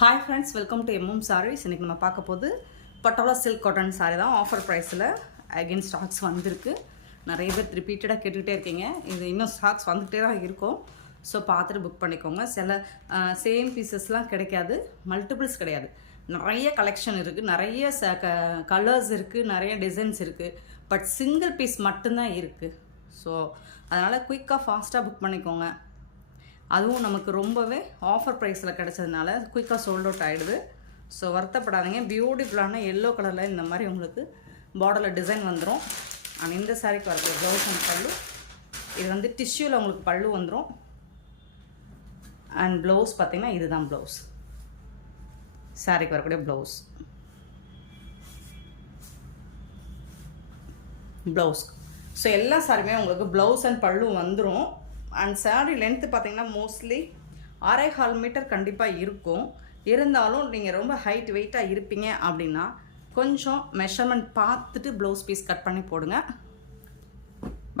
Hi friends, welcome to MM sarees. இன்றைக்கி நம்ம பார்க்க போது பட்டோலா சில்க் காட்டன் சாரீ தான். ஆஃபர் ப்ரைஸில் அகெயின் ஸ்டாக்ஸ் வந்திருக்கு. நிறைய பேர் ரிப்பீட்டடாக கேட்டுக்கிட்டே இருக்கீங்க. இது இன்னும் ஸ்டாக்ஸ் வந்துகிட்டே தான் இருக்கும். ஸோ பார்த்துட்டு புக் பண்ணிக்கோங்க. சில சேம் பீசஸ்லாம் கிடைக்காது, மல்டிபிள்ஸ் கிடையாது. நிறைய கலெக்ஷன் இருக்குது, நிறைய கலர்ஸ் இருக்குது, நிறைய டிசைன்ஸ் இருக்குது. பட் சிங்கிள் பீஸ் மட்டும்தான் இருக்குது. ஸோ அதனால் குயிக்காக ஃபாஸ்ட்டாக புக் பண்ணிக்கோங்க. அதுவும் நமக்கு ரொம்பவே ஆஃபர் ப்ரைஸில் கிடச்சதுனால குயிக்காக சோல்ட் அவுட் ஆகிடுது. ஸோ வருத்தப்படாதீங்க. பியூட்டிஃபுல்லான எல்லோ கலரில் இந்த மாதிரி உங்களுக்கு பார்டரில் டிசைன் வந்துடும். அண்ட் இந்த சாரீக்கு வரக்கூடிய ப்ளவுஸ் அண்ட் பல்லு, இது வந்து டிஷ்யூவில் உங்களுக்கு பல்லு வந்துடும். அண்ட் ப்ளவுஸ் பார்த்திங்கன்னா இதுதான் ப்ளவுஸ், சாரீக்கு வரக்கூடிய ப்ளவுஸ். ஸோ எல்லா சாரியுமே உங்களுக்கு ப்ளவுஸ் அண்ட் பல்லு வந்துடும். அண்ட் சாரீ லென்த்து பார்த்திங்கன்னா மோஸ்ட்லி 1.25 மீட்டர் கண்டிப்பாக இருக்கும். இருந்தாலும் நீங்கள் ரொம்ப ஹைட் வெயிட்டாக இருப்பீங்க அப்படின்னா கொஞ்சம் மெஷர்மெண்ட் பார்த்துட்டு ப்ளவுஸ் பீஸ் கட் பண்ணி போடுங்க.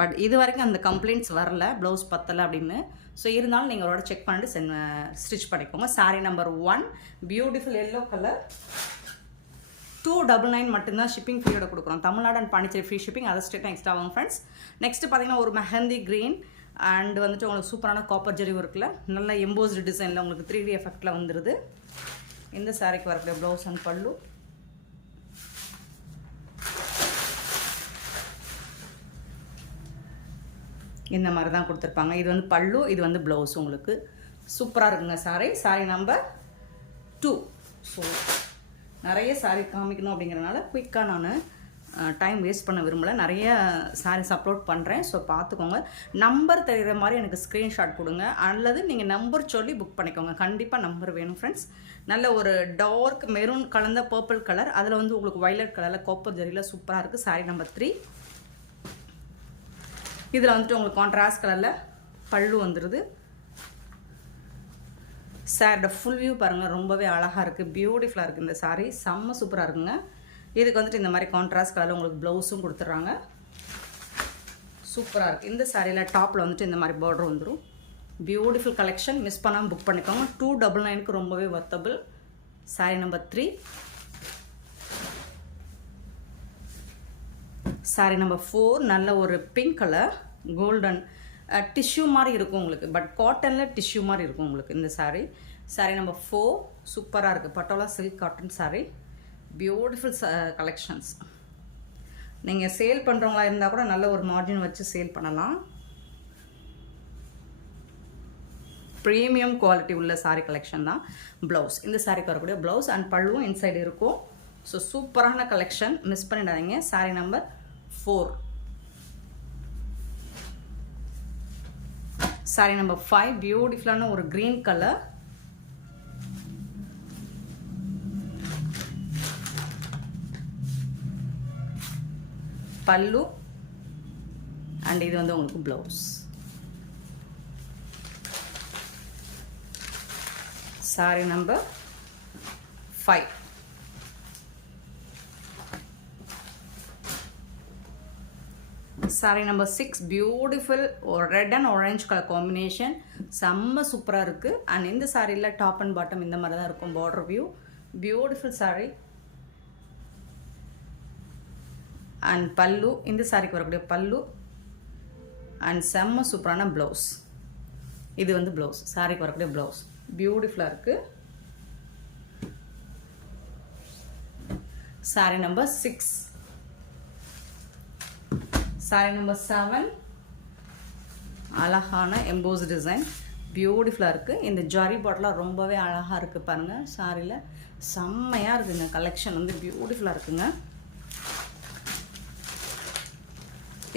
பட் இது வரைக்கும் அந்த கம்ப்ளைண்ட்ஸ் வரல, ப்ளவுஸ் பத்தலை அப்படின்னு. ஸோ இருந்தாலும் நீங்கள் அவரோட செக் பண்ணிட்டு ஸ்டிச் பண்ணிக்கோங்க. Sari number 1 beautiful yellow colour, 299 மட்டும்தான் ஷிப்பிங் ஃப்ரீயோட கொடுக்குறோம். Tamil Nadu and Pondicherry free shipping, அதை ஸ்டேட் எக்ஸ்ட்ரா ஆகும் ஃப்ரெண்ட்ஸ். நெக்ஸ்ட்டு பார்த்தீங்கன்னா ஒரு மெஹந்தி க்ரீன் அண்ட் வந்துட்டு உங்களுக்கு சூப்பரான காப்பர் ஜெரி ஒர்க்கில் நல்ல எம்போஸ்டு டிசைனில் உங்களுக்கு 3D எஃபெக்டில் வந்துடுது. இந்த சாரீக்கு வரக்கூடிய ப்ளவுஸ் அண்ட் பல்லு. இந்த மாதிரி தான் கொடுத்துருப்பாங்க. இது வந்து பல்லு, இது வந்து ப்ளவுஸ். உங்களுக்கு சூப்பராக இருக்குங்க சாரீ நம்பர் 2. ஸோ நிறைய சாரீ காமிக்கணும் அப்படிங்கிறனால குயிக்காக நான் டைம் வேஸ்ட் பண்ண விரும்பலை. நிறைய சாரீஸ் அப்லோட் பண்ணுறேன். ஸோ பார்த்துக்கோங்க. நம்பர் தெரிகிற மாதிரி எனக்கு ஸ்க்ரீன்ஷாட் கொடுங்க, அல்லது நீங்கள் நம்பர் சொல்லி புக் பண்ணிக்கோங்க. கண்டிப்பாக நம்பர் வேணும் ஃப்ரெண்ட்ஸ். நல்ல ஒரு டார்க் மெரூன் கலந்த பர்பிள் கலர், அதில் வந்து உங்களுக்கு வயலட் கலரில் காப்பர் ஜரியில் சூப்பராக இருக்குது. சாரீ நம்பர் 3. இதில் வந்துட்டு உங்களுக்கு கான்ட்ராஸ்ட் கலரில் பல்லு வந்துடுது. சாரோட ஃபுல் வியூ பாருங்கள், ரொம்பவே அழகாக இருக்குது, பியூட்டிஃபுல்லாக இருக்குது. இந்த சாரீ செம்ம சூப்பராக இருக்குங்க. இதுக்கு வந்துட்டு இந்த மாதிரி கான்ட்ராஸ்ட் கலரில் உங்களுக்கு ப்ளவுஸும் கொடுத்துட்றாங்க. சூப்பராக இருக்குது. இந்த சாரியில் டாப்பில் வந்துட்டு இந்த மாதிரி பார்டர் வந்துடும். பியூட்டிஃபுல் கலெக்ஷன், மிஸ் பண்ணாமல் புக் பண்ணிக்கோங்க. 299க்கு ரொம்பவே வர்த்தபிள். சாரீ நம்பர் 3. சாரீ நம்பர் 4 நல்ல ஒரு பிங்க் கலர், கோல்டன் டிஷ்யூ மாதிரி இருக்கும் உங்களுக்கு. பட் காட்டனில் டிஷ்யூ மாதிரி இருக்கும் உங்களுக்கு இந்த சாரீ நம்பர் 4 சூப்பராக இருக்குது. Patola silk cotton sari, beautiful collections. நீங்கள் சேல் பண்ணுறவங்களா இருந்தால் கூட நல்ல ஒரு மார்ஜின் வச்சு சேல் பண்ணலாம். ப்ரீமியம் குவாலிட்டி உள்ள சாரீ கலெக்ஷன் தான். ப்ளவுஸ், இந்த சாரீக்கு வரக்கூடிய ப்ளவுஸ் அண்ட் பல்லுவும் இன்சைடு இருக்கும். ஸோ சூப்பரான கலெக்ஷன், மிஸ் பண்ணிடாதீங்க. சாரீ நம்பர் 4. சாரீ நம்பர் 5 பியூட்டிஃபுல்லான ஒரு க்ரீன் கலர், பல்லு அண்ட் இது வந்து உங்களுக்கு blouse. Sari number 5. Sari number 6 beautiful ஒரு red and orange colour combination, செம்ம சூப்பராக இருக்குது. அண்ட் இந்த சாரியில் டாப் அண்ட் பாட்டம் இந்த மாதிரி தான் இருக்கும் border view. Beautiful sari and பல்லு, இந்த சாரிக்கு வரக்கூடிய பல்லு அண்ட் செம்ம சூப்பரான ப்ளவுஸ். இது வந்து ப்ளவுஸ், சாரிக்கு வரக்கூடிய ப்ளவுஸ் பியூட்டிஃபுல்லாக இருக்குது. சாரீ நம்பர் 6. சாரீ நம்பர் 7 அழகான எம்போஸ் டிசைன், பியூட்டிஃபுல்லாக இருக்குது. இந்த ஜரி பாட்டிலாம் ரொம்பவே அழகாக இருக்குது பாருங்கள். சாரியில் செம்மையாக இருக்குங்க. கலெக்ஷன் வந்து பியூட்டிஃபுல்லாக இருக்குங்க.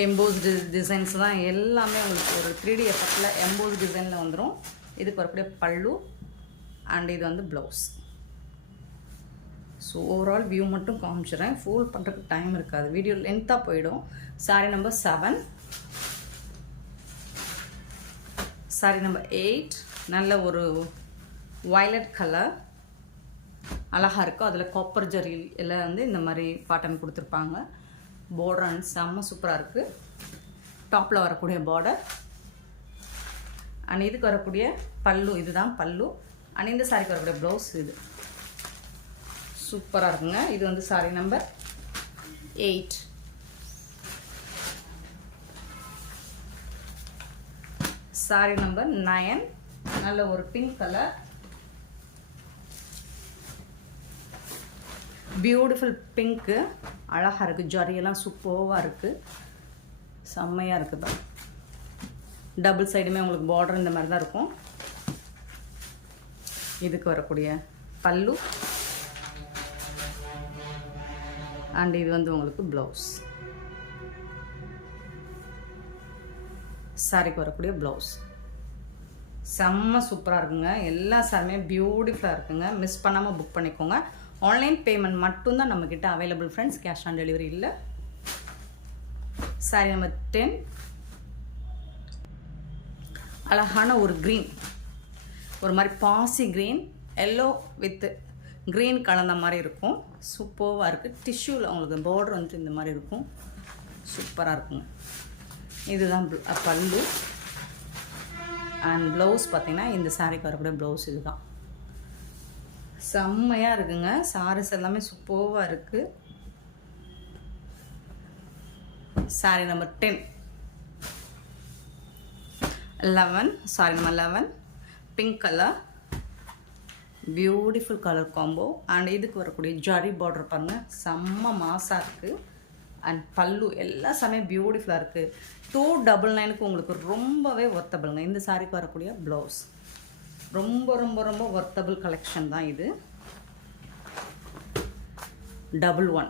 எம்போஸ் டிசைன்ஸ் தான் எல்லாமே உங்களுக்கு ஒரு 3D எஃபெக்டில் எம்போஸ் டிசைனில் வந்துடும். இதுக்கு வரக்கூடிய பல்லு அண்ட் இது வந்து ப்ளவுஸ். ஸோ ஓவரால் வியூ மட்டும் காமிச்சிடுறேன், ஃபோல்ட் பண்ணுறதுக்கு டைம் இருக்காது, வீடியோ லென்த்தாக போயிடும். சாரீ நம்பர் 7. சாரீ நம்பர் 8 நல்ல ஒரு வயலட் கலர், அழகாக இருக்கும். அதில் காப்பர் ஜரி எல்லாம் வந்து இந்த மாதிரி பாட்டன் கொடுத்துருப்பாங்க. பார்டர் அண்ட் செம்ம சூப்பராக இருக்குது. டாப்பில் வரக்கூடிய பார்டர் அண்ட் இதுக்கு வரக்கூடிய பல்லு, இதுதான் பல்லு. அண்ட் இந்த சாரிக்கு வரக்கூடிய ப்ளவுஸ் இது சூப்பராக இருக்குங்க. இது வந்து சாரி நம்பர் 8. Sorry number 9. நல்ல ஒரு பிங்க் கலர், பியூட்டிஃபுல் பிங்க்கு, அழகாக இருக்குது. ஜரியெல்லாம் சூப்பராக இருக்குது, செம்மையாக இருக்குது தான். டபுள் சைடுமே உங்களுக்கு பார்டர் இந்த மாதிரி தான் இருக்கும். இதுக்கு வரக்கூடிய பல்லு அண்ட் இது வந்து உங்களுக்கு ப்ளவுஸ். சாரிக்கு வரக்கூடிய ப்ளவுஸ் செம்ம சூப்பராக இருக்குங்க. எல்லா சாரியுமே பியூட்டிஃபுல்லாக இருக்குங்க. மிஸ் பண்ணாமல் புக் பண்ணிக்கோங்க. ஆன்லைன் பேமெண்ட் மட்டும்தான் நம்மக்கிட்ட available friends, cash on delivery இல்லை. சாரி நம்பர் 10. அழகான ஒரு க்ரீன், ஒரு மாதிரி பாசி க்ரீன், எல்லோ வித் க்ரீன் கலந்த மாதிரி இருக்கும். சூப்பராக இருக்குது. டிஷ்யூவில் உங்களுக்கு பார்டர் வந்து இந்த மாதிரி இருக்கும், சூப்பராக இருக்குங்க. இதுதான் பல்லு அண்ட் ப்ளவுஸ். பார்த்திங்கன்னா இந்த சாரிக்கு வரக்கூடிய ப்ளவுஸ் இதுதான். செம்மையாக இருக்குங்க. சாரீஸ் எல்லாமே சூப்பராக இருக்குது. Sorry number 10. 11. Sorry number 11. Pink colour, beautiful colour combo. And இதுக்கு வரக்கூடிய ஜரி பார்டர் பாருங்கள், செம்ம மாசாக இருக்குது. அண்ட் பல்லு எல்லா சமயம் பியூட்டிஃபுல்லாக இருக்குது. 299க்கு உங்களுக்கு ரொம்பவே ஒர்த்தபிளுங்க. இந்த சாரிக்கு வரக்கூடிய ப்ளவுஸ் ரொம்ப ரொம்ப ரொம்ப ஒர்த்தபிள் கலெக்ஷன் தான் இது. 11.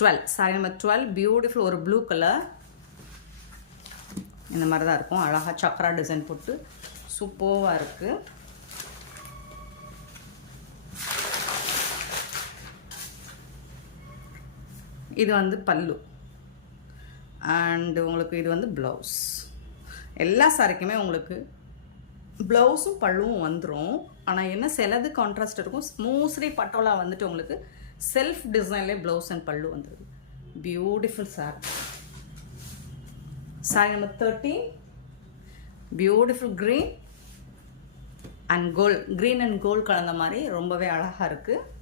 12. Sorry number 12. பியூட்டிஃபுல் ஒரு ப்ளூ கலர், இந்த மாதிரி தான் இருக்கும். அழகாக சக்கரா டிசைன் போட்டு சூப்பராக இருக்குது. இது வந்து பல்லு அண்டு உங்களுக்கு இது வந்து ப்ளவுஸ். எல்லா சாரிக்குமே உங்களுக்கு ப்ளவுஸும் பல்லுவும் வந்துடும். ஆனால் என்ன சிலது கான்ட்ராஸ்ட் இருக்கும். மோஸ்ட்லி பட்டோலா வந்துட்டு உங்களுக்கு செல்ஃப் டிசைன்லேயே ப்ளவுஸ் அண்ட் பல்லு வந்துடுது. Beautiful sari. Sari number 13. Beautiful green and gold, green and gold கலந்த மாதிரி ரொம்பவே அழகாக இருக்குது.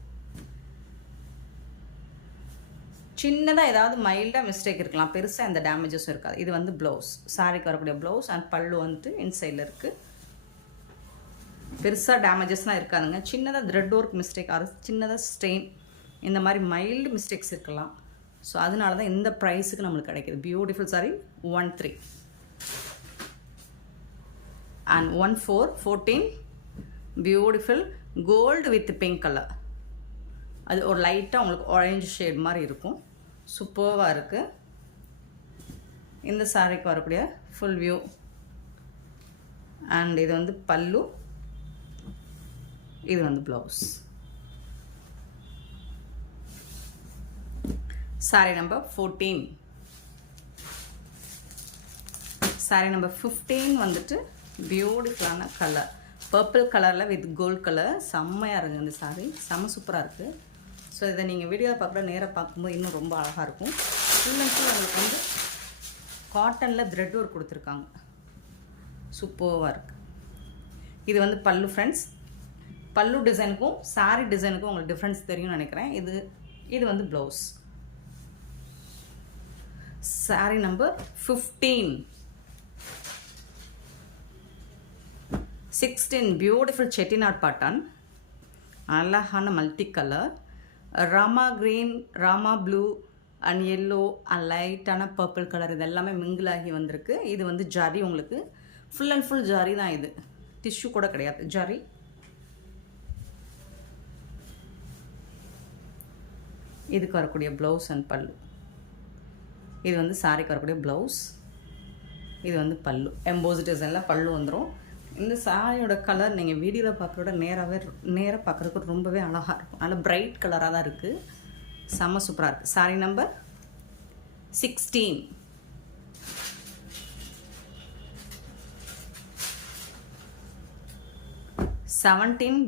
சின்னதாக ஏதாவது மைல்டாக மிஸ்டேக் இருக்கலாம், பெருசாக எந்த டேமேஜஸும் இருக்காது. இது வந்து ப்ளவுஸ். சாரிக்கு வரக்கூடிய ப்ளவுஸ் அண்ட் பல்லு வந்துட்டு இன்சைடில் இருக்குது. பெருசாக டேமேஜஸ்லாம் இருக்காதுங்க. சின்னதாக த்ரெட் ஒர்க் மிஸ்டேக், அது சின்னதாக ஸ்டெயின், இந்த மாதிரி மைல்டு மிஸ்டேக்ஸ் இருக்கலாம். ஸோ அதனால தான் இந்த ப்ரைஸுக்கு நம்மளுக்கு கிடைக்கிது. Beautiful sari 13 and 14. 14. Beautiful gold with pink colour. அது ஒரு லைட்டாக உங்களுக்கு ஆரஞ்சு ஷேட் மாதிரி இருக்கும். சூப்பராக இருக்குது. இந்த சாரிக்கு வரக்கூடிய ஃபுல் வியூ அண்ட் இது வந்து பல்லு, இது வந்து blouse. Sorry number 14. Sorry number 15 வந்துட்டு பியூட்டிஃபுல்லான கலர், பர்பிள் கலரில் வித் கோல்ட் கலர். செம்மையாக இருக்குது இந்த சாரி, செம்ம சூப்பராக இருக்குது. ஸோ இதை நீங்கள் வீடியோவில் பார்க்குற நேராக பார்க்கும்போது இன்னும் ரொம்ப அழகாக இருக்கும். ஃபுல் அண்ட் ஃபுல் உங்களுக்கு வந்து காட்டனில் த்ரெட் ஒர்க் கொடுத்துருக்காங்க, சூப்பராக இருக்குது. இது வந்து பல்லு ஃப்ரெண்ட்ஸ். பல்லு டிசைனுக்கும் சாரி டிசைனுக்கும் உங்களுக்கு டிஃப்ரென்ஸ் தெரியும்னு நினைக்கிறேன். இது வந்து blouse. Sorry number 15. 16. Beautiful Chettinad பாட்டன், அழகான multi colour, Rama green, Rama blue and yellow and லைட்டான பர்பிள் கலர், இது எல்லாமே மிங்கிள் ஆகி வந்திருக்கு. இது வந்து ஜரி, உங்களுக்கு ஃபுல் அண்ட் ஃபுல் ஜரி தான். இது டிஷ்யூ கூட கிடையாது, ஜரி. இதுக்கு வரக்கூடிய ப்ளவுஸ் அண்ட் பல்லு. இது வந்து சாரிக்கு வரக்கூடிய ப்ளவுஸ், இது வந்து பல்லு. எம்போஸ் டிசைனில் பல்லு வந்துடும். இந்த சாரியோட கலர் நீங்கள் வீடியோவில் பார்க்குறோட நேராக பார்க்குறதுக்கு ரொம்பவே அழகாக இருக்கும். நல்ல பிரைட் கலராக தான் இருக்குது, செம்ம சூப்பராக இருக்குது. Sorry number 16.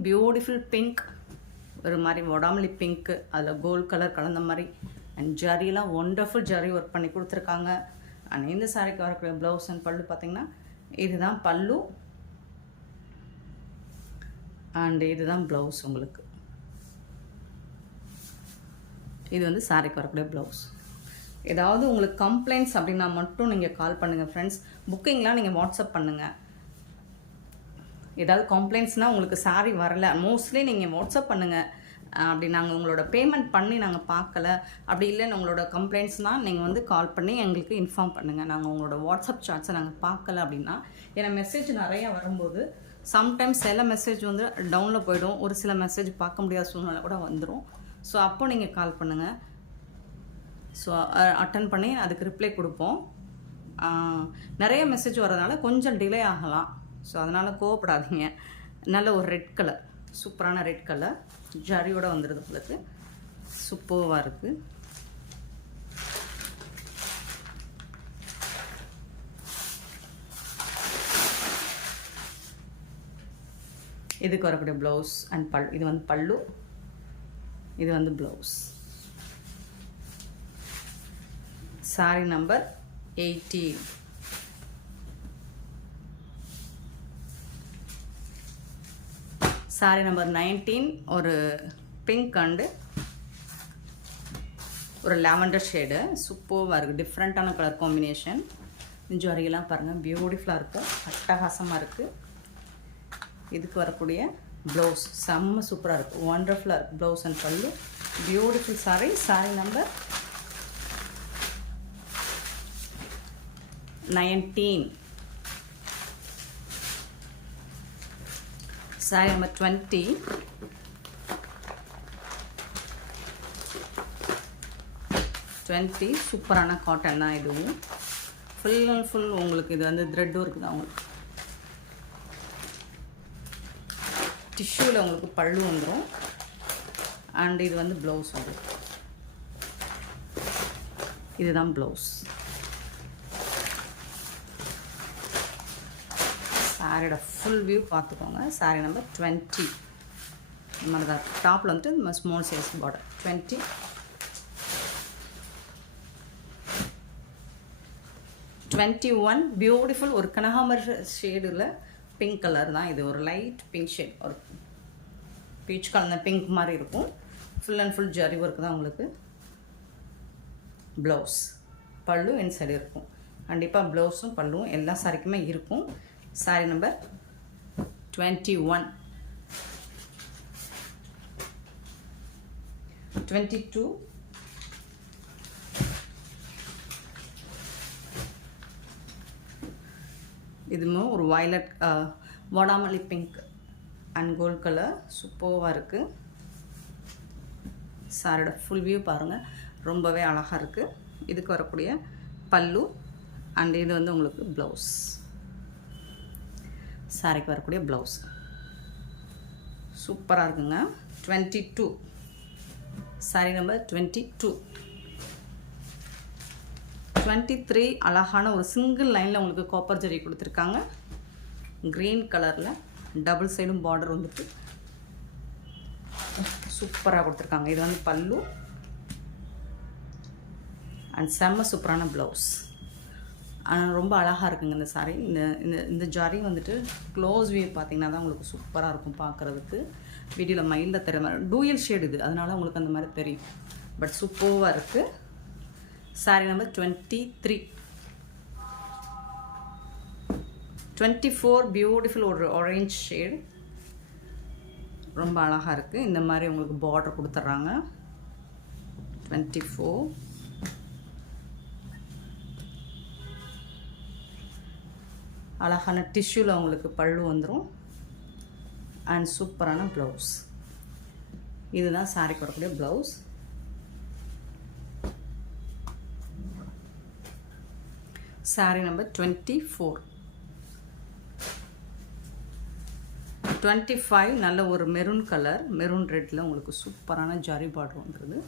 பியூட்டிஃபுல் பிங்க், ஒரு மாதிரி வடாமலி பிங்க்கு, அதில் கோல்ட் கலர் கலந்த மாதிரி அண்ட் ஜரியெலாம் ஒண்டர்ஃபுல் ஜரி ஒர்க் பண்ணி கொடுத்துருக்காங்க. அண்ட் இந்த சாரிக்கு வரக்கூடிய ப்ளவுஸ் அண்ட் பல்லு பார்த்திங்கன்னா இதுதான் பல்லு அண்ட் இதுதான் ப்ளவுஸ் உங்களுக்கு. இது வந்து சாரிக்கு வரக்கூடிய ப்ளவுஸ். ஏதாவது உங்களுக்கு கம்ப்ளைண்ட்ஸ் அப்படின்னா மட்டும் நீங்கள் கால் பண்ணுங்கள் ஃப்ரெண்ட்ஸ். புக்கிங்லாம் நீங்கள் வாட்ஸ்அப் பண்ணுங்கள். ஏதாவது கம்ப்ளைண்ட்ஸ்னால் உங்களுக்கு சாரி வரல மோஸ்ட்லி நீங்கள் வாட்ஸ்அப் பண்ணுங்கள். அப்படி நாங்கள் உங்களோட பேமெண்ட் பண்ணி நாங்கள் பார்க்கல, அப்படி இல்லைன்னு உங்களோட கம்ப்ளைண்ட்ஸ்னால் நீங்கள் வந்து கால் பண்ணி எங்களுக்கு இன்ஃபார்ம் பண்ணுங்கள். நாங்கள் உங்களோட வாட்ஸ்அப் சாட்ஸை நாங்கள் பார்க்கல அப்படின்னா, ஏன்னா மெசேஜ் நிறையா வரும்போது சம்டைம்ஸ் சில மெசேஜ் வந்து டவுனில் போய்டும், ஒரு சில மெசேஜ் பார்க்க முடியாத சூழ்நிலை கூட வந்துடும். ஸோ அப்போ நீங்கள் கால் பண்ணுங்கள். ஸோ அட்டன் பண்ணி அதுக்கு ரிப்ளை கொடுப்போம். நிறைய மெசேஜ் வரதுனால கொஞ்சம் டிலே ஆகலாம். ஸோ அதனால் கோவப்படாதீங்க. நல்ல ஒரு ரெட் கலர், சூப்பரான ரெட் கலர் ஜரியோடு வந்துடுது உங்களுக்கு. சூப்பராக இருக்குது. இதுக்கு வரக்கூடிய ப்ளவுஸ் அண்ட் இது வந்து பல்லு, இது வந்து blouse. Sorry number 80. Sorry number 19 ஒரு பிங்க் அண்டு ஒரு லாவெண்டர் ஷேடு. சூப்பராக இருக்குது, டிஃப்ரெண்ட்டான கலர் காம்பினேஷன். ஜரிகெல்லாம் பாருங்கள், பியூட்டிஃபுல்லாக இருக்கும், அட்டகாசமாக இருக்குது. இதுக்கு வரக்கூடிய ப்ளவுஸ் செம்ம சூப்பராக இருக்குது, ஒண்டர்ஃபுல்லாக இருக்குது. ப்ளவுஸ் அண்ட் பல்லு beautiful sari. Sari number 19. Sorry number 20. சூப்பரான காட்டன் தான் இதுவும். ஃபுல் அண்ட் ஃபுல் உங்களுக்கு இது வந்து த்ரெட்டும் இருக்குது உங்களுக்கு. டிஷ்யூவில் உங்களுக்கு பல்லு வந்துடும் அண்ட் இது வந்து ப்ளவுஸ் வந்துடும். இதுதான் ப்ளவுஸ். சாரியோட ஃபுல் வியூ பார்த்துக்கோங்க. சாரி நம்பர் 20 இந்த மாதிரி தான். டாப்பில் வந்துட்டு இந்த மாதிரி ஸ்மால் சைஸ் பார்டர். 21 பியூட்டிஃபுல் ஒரு கனகாமர ஷேடில் பிங்க் கலர் தான் இது. ஒரு லைட் பிங்க் ஷேட், ஒரு பீச் கலந்த பிங்க் மாதிரி இருக்கும். Full and full zari work தான் உங்களுக்கு. ப்ளவுஸ் பல்லு இன்சைடு இருக்கும். கண்டிப்பாக ப்ளவுஸும் பல்லுவும் எல்லா சாரிக்குமே இருக்கும். Sorry number 21. 22. இதுவும் ஒரு வயலட் வாடாமல்லி பிங்க் அண்ட் கோல்ட் கலர் சூப்பராக இருக்குது. சாரியோட ஃபுல் வியூ பாருங்கள், ரொம்பவே அழகாக இருக்குது. இதுக்கு வரக்கூடிய பல்லு அண்ட் இது வந்து உங்களுக்கு ப்ளவுஸ். சாரிக்கு வரக்கூடிய ப்ளவுஸ் சூப்பராக இருக்குங்க. 22 சாரி நம்பர் 22. 23 அழகான ஒரு சிங்கிள் லைனில் உங்களுக்கு காப்பர் ஜரி கொடுத்துருக்காங்க. க்ரீன் கலரில் டபுள் சைடும் பார்டர் வந்துட்டு சூப்பராக கொடுத்துருக்காங்க. இது வந்து பல்லு அண்ட் செம்ம சூப்பரான ப்ளவுஸ். ரொம்ப அழகாக இருக்குங்க இந்த சாரீ. இந்த ஜரி வந்துட்டு க்ளோஸ் வியூ பார்த்திங்கன்னா தான் உங்களுக்கு சூப்பராக இருக்கும் பார்க்குறதுக்கு. வீடியோவில் மைல்டாக தெரியுற மாதிரி டூயல் ஷேடு இது, அதனால் உங்களுக்கு அந்த மாதிரி தெரியும். பட் சூப்பராக இருக்குது. சாரீ நம்பர் 23. 24 பியூட்டிஃபுல் ஒரு ஆரஞ்ச் ஷேடு, ரொம்ப அழகாக இருக்குது. இந்த மாதிரி உங்களுக்கு பார்டர் கொடுத்துட்றாங்க. 24 அழகான டிஷ்யூவில் உங்களுக்கு பல்லு வந்துடும் அண்ட் சூப்பரான ப்ளவுஸ். இதுதான் சாரிக்கு வரக்கூடிய ப்ளவுஸ். Sorry number 24. 25 நல்ல ஒரு மெரூன் கலர், மெரூன் ரெட்டில் உங்களுக்கு சூப்பரான ஜரி பார்டர் வந்துடுது.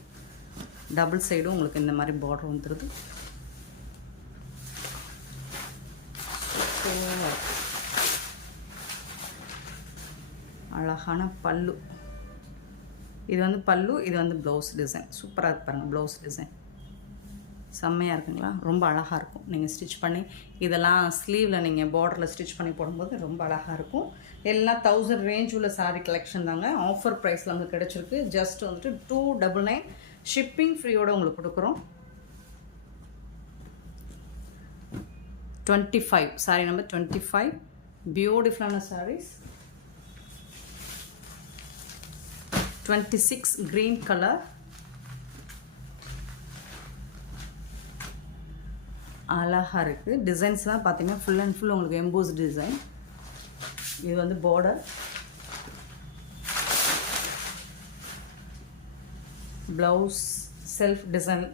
டபுள் சைடும் உங்களுக்கு இந்த மாதிரி பார்டர் வந்துடுது. அழகான பல்லு. இது வந்து பல்லு, இது வந்து ப்ளவுஸ் டிசைன். சூப்பராக இருக்கு பாருங்கள் ப்ளவுஸ் டிசைன். செம்மையாக இருக்குங்களா? ரொம்ப அழகாக இருக்கும். நீங்கள் ஸ்டிச் பண்ணி இதெல்லாம் ஸ்லீவில் நீங்கள் பார்டரில் ஸ்டிச் பண்ணி போடும்போது ரொம்ப அழகாக இருக்கும். எல்லாம் 1000 ரேஞ்ச் உள்ள சாரீ கலெக்ஷன் தாங்க. ஆஃபர் ப்ரைஸில் உங்களுக்கு கிடச்சிருக்கு. ஜஸ்ட் வந்துட்டு 299 ஷிப்பிங் ஃப்ரீயோடு உங்களுக்கு கொடுக்குறோம். 25 சாரீ நம்பர் 25 பியூட்டிஃபுல்லான சாரீஸ். 26 green கலர், அழகாக இருக்குது. டிசைன்ஸ்லாம் பார்த்தீங்கன்னா ஃபுல் அண்ட் ஃபுல் உங்களுக்கு எம்போஸ் டிசைன். இது வந்து பார்டர், ப்ளவுஸ் செல்ஃப் டிசைன்.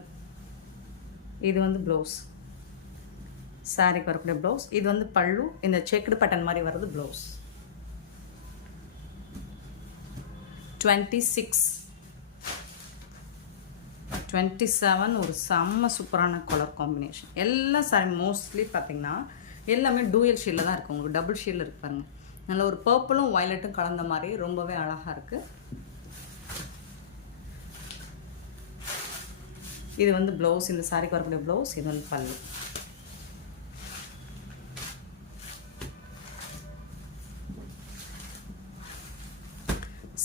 இது வந்து ப்ளவுஸ், சாரீக்கு வரக்கூடிய ப்ளவுஸ். இது வந்து பல்லு, இந்த செக்குடு பட்டன் மாதிரி வர்றது ப்ளவுஸ். 26 27 ஒரு செம்ம சூப்பரான கலர் காம்பினேஷன். எல்லா சாரி மோஸ்ட்லி பார்த்தீங்கன்னா எல்லாமே டூயல் ஷேடில் தான் இருக்குது. உங்களுக்கு டபுள் ஷேடில் இருக்கு பாருங்க. நல்ல ஒரு பர்பிளும் வயலட்டும் கலந்த மாதிரி ரொம்பவே அழகாக இருக்குது. இது வந்து ப்ளவுஸ், இந்த சாரிக்கு வரக்கூடிய ப்ளவுஸ். இது வந்து பல்லு.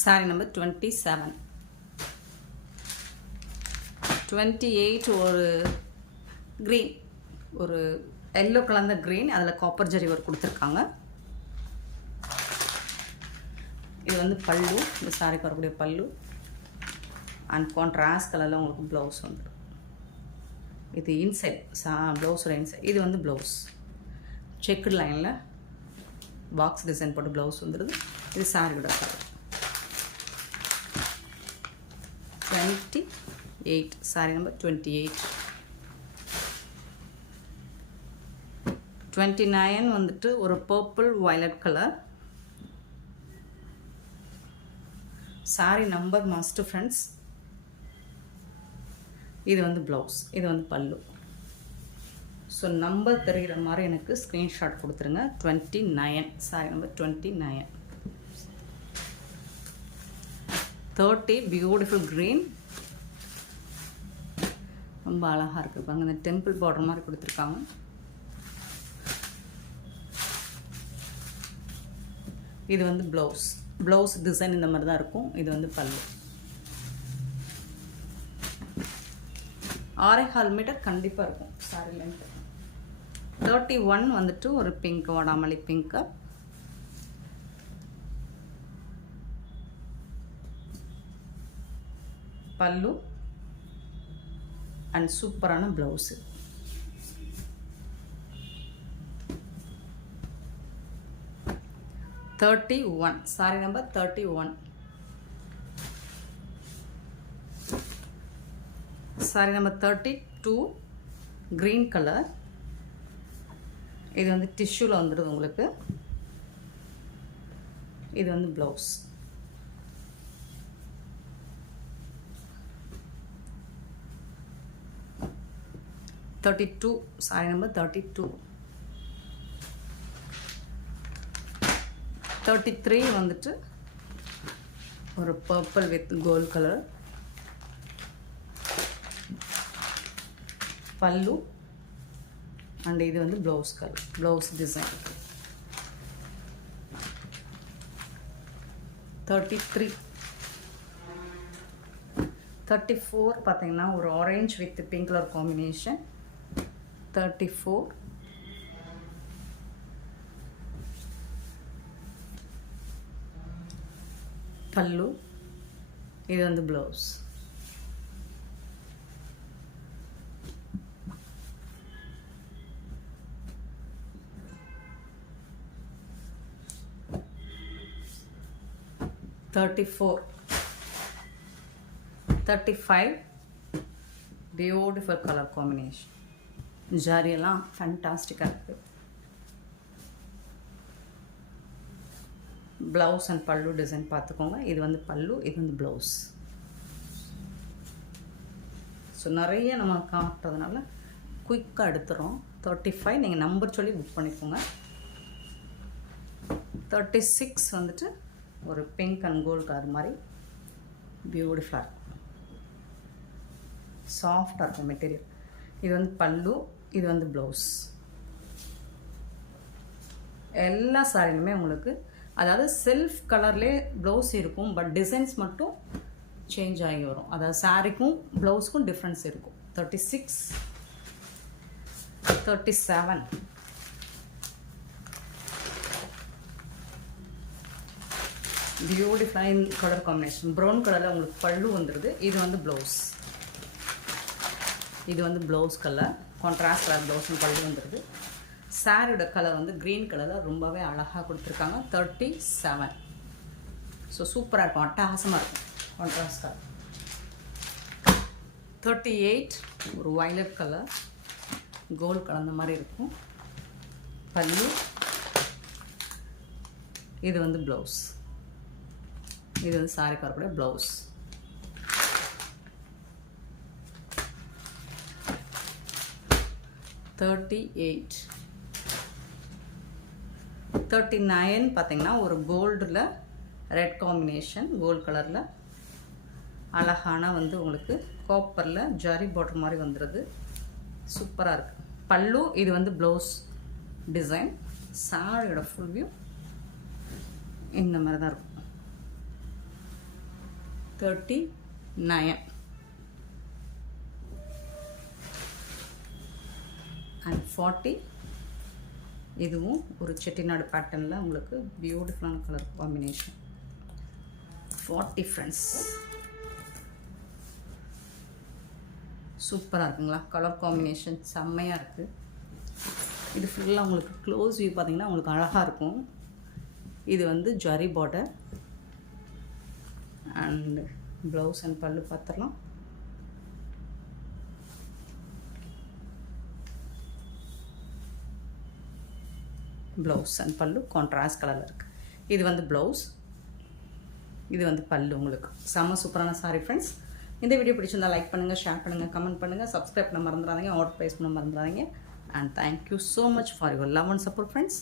Sorry number 27. 28 ஒரு க்ரீன், ஒரு எல்லோ கலந்த க்ரீன், அதில் காப்பர் ஜரி ஒர்க் கொடுத்துருக்காங்க. இது வந்து பல்லு, இந்த சாரிக்கு வரக்கூடிய பல்லு. அண்ட் கான்ட்ராஸ்ட் கலரில் உங்களுக்கு ப்ளவுஸ் வந்துடும். இது இன்சைட் ப்ளவுஸோட இன்சைட். இது வந்து ப்ளவுஸ் செக்குடு லைனில் பாக்ஸ் டிசைன் போட்டு ப்ளவுஸ் வந்துடுது. இது சாரியோட கலர். 28 sorry number 28. 29 வந்துட்டு ஒரு purple violet colour. Sorry number must friends. இது வந்து ப்ளவுஸ், இது வந்து பல்லு. ஸோ நம்பர் தெரிகிற மாதிரி எனக்கு ஸ்க்ரீன்ஷாட் கொடுத்துருங்க. 29 சாரி நம்பர் 29. 30 பியூட்டிஃபுல் க்ரீன், ரொம்ப அழகாக இருக்குது பாருங்க. இந்த டெம்பிள் பார்டர் மாதிரி கொடுத்துருக்காங்க. இது வந்து ப்ளவுஸ், ப்ளவுஸ் டிசைன் இந்த மாதிரி தான் இருக்கும். இது வந்து பல்லு. 6.25 மீட்டர் கண்டிப்பாக இருக்கும் சாரி லென்த். 31 வந்துட்டு ஒரு பிங்க், வாடாமல்லி பிங்க்கு. பல்லு அண்ட் சூப்பரான blouse. 31 sorry number 31. Sorry number 32 green colour. இது வந்து டிஷ்யூவில் வந்துடுது உங்களுக்கு. இது வந்து ப்ளவுஸ். 32 sorry number 32. 33 வந்துட்டு ஒரு பர்பிள் வித் கோல்ட் கலர். பல்லு அண்ட் இது வந்து ப்ளவுஸ் கலர், ப்ளவுஸ் டிசைன். 33. 34 பார்த்தீங்கன்னா ஒரு orange with pink colour combination. 34. பல்லு, இது வந்து ப்ளவுஸ். $34. 35 beautiful colour combination. ஜாரியெல்லாம் ஃபேண்டாஸ்டிக்காக இருக்குது. ப்ளவுஸ் அண்ட் பல்லு டிசைன் பார்த்துக்கோங்க. இது வந்து பல்லு, இது வந்து ப்ளவுஸ். ஸோ நிறைய நம்ம காட்டுறதுனால குயிக்காக எடுத்துகிறோம். 35 நீங்கள் நம்பர் சொல்லி புக் பண்ணிக்கோங்க. 36 வந்துட்டு ஒரு பிங்க் அண்ட் கோல்ட் கலர் மாதிரி பியூட்டிஃபுல்லாக இருக்கும். சாஃப்டாக இருக்கும் மெட்டீரியல். இது வந்து பல்லு, இது வந்து ப்ளவுஸ். எல்லா சாரிலுமே உங்களுக்கு அதாவது செல்ஃப் கலர்லேயே ப்ளவுஸ் இருக்கும், பட் டிசைன்ஸ் மட்டும் சேஞ்ச் ஆகி வரும். அதாவது சாரிக்கும் ப்ளவுஸுக்கும் டிஃப்ரென்ஸ் இருக்கும். 36, 37, பியூட்டிஃபைன் கலர் காம்பினேஷன். ப்ரௌன் கலரில் உங்களுக்கு பல்லு வந்துடுது. இது வந்து ப்ளவுஸ். இது வந்து ப்ளவுஸ் கலர், கான்ட்ராஸ்ட் கலர் ப்ளவுஸும் பல்லு வந்துடுது. சாரியோட கலர் வந்து க்ரீன் கலரில் ரொம்பவே அழகாக கொடுத்துருக்காங்க. 37. ஸோ சூப்பராக இருக்கும், அட்டகாசமாக இருக்கும் கான்ட்ராஸ்ட் கலர். 38 ஒரு வயலட் கலர், கோல்டு கலந்த மாதிரி இருக்கும் பல்லு. இது வந்து ப்ளவுஸ். இது வந்து சாரி கலருடைய ப்ளவுஸ். $38. 39 பார்த்தீங்கன்னா ஒரு கோல்டில் ரெட் காம்பினேஷன், கோல்டு கலரில் அழகான வந்து உங்களுக்கு காப்பரில் ஜரி பார்டர் மாதிரி வந்துடுது. சூப்பராக இருக்குது பல்லு. இது வந்து ப்ளவுஸ் டிசைன். சாரியோட ஃபுல் வியூ இந்த மாதிரி தான் இருக்கும். 39 and 40. இதுவும் ஒரு செட்டிநாடு பேட்டர்னில் உங்களுக்கு பியூட்டிஃபுல்லான கலர் காம்பினேஷன். 40 ஃப்ரெண்ட்ஸ். சூப்பராக இருக்குங்களா? கலர் காம்பினேஷன் செம்மையாக இருக்குது. இது ஃபுல்லாக உங்களுக்கு க்ளோஸ் வியூ பார்த்தீங்கன்னா உங்களுக்கு அழகாக இருக்கும். இது வந்து zari border and blouse and பல்லு பார்த்துடலாம். ப்ளவுஸ் அண்ட் பல்லு கான்ட்ராஸ்ட் கலரில் இருக்குது. இது வந்து ப்ளவுஸ், இது வந்து பல்லு. உங்களுக்கு செம்ம சூப்பரான சாரி ஃப்ரெண்ட்ஸ். இந்த வீடியோ பிடிச்சிருந்தால் லைக் பண்ணுங்கள், ஷேர் பண்ணுங்கள், கமெண்ட் பண்ணுங்கள், சப்ஸ்கிரைப் பண்ண மறந்துடாதீங்க, ஆர்டர் ப்ளேஸ் பண்ண மறந்துடாதீங்க. And thank you so much for your love and support friends.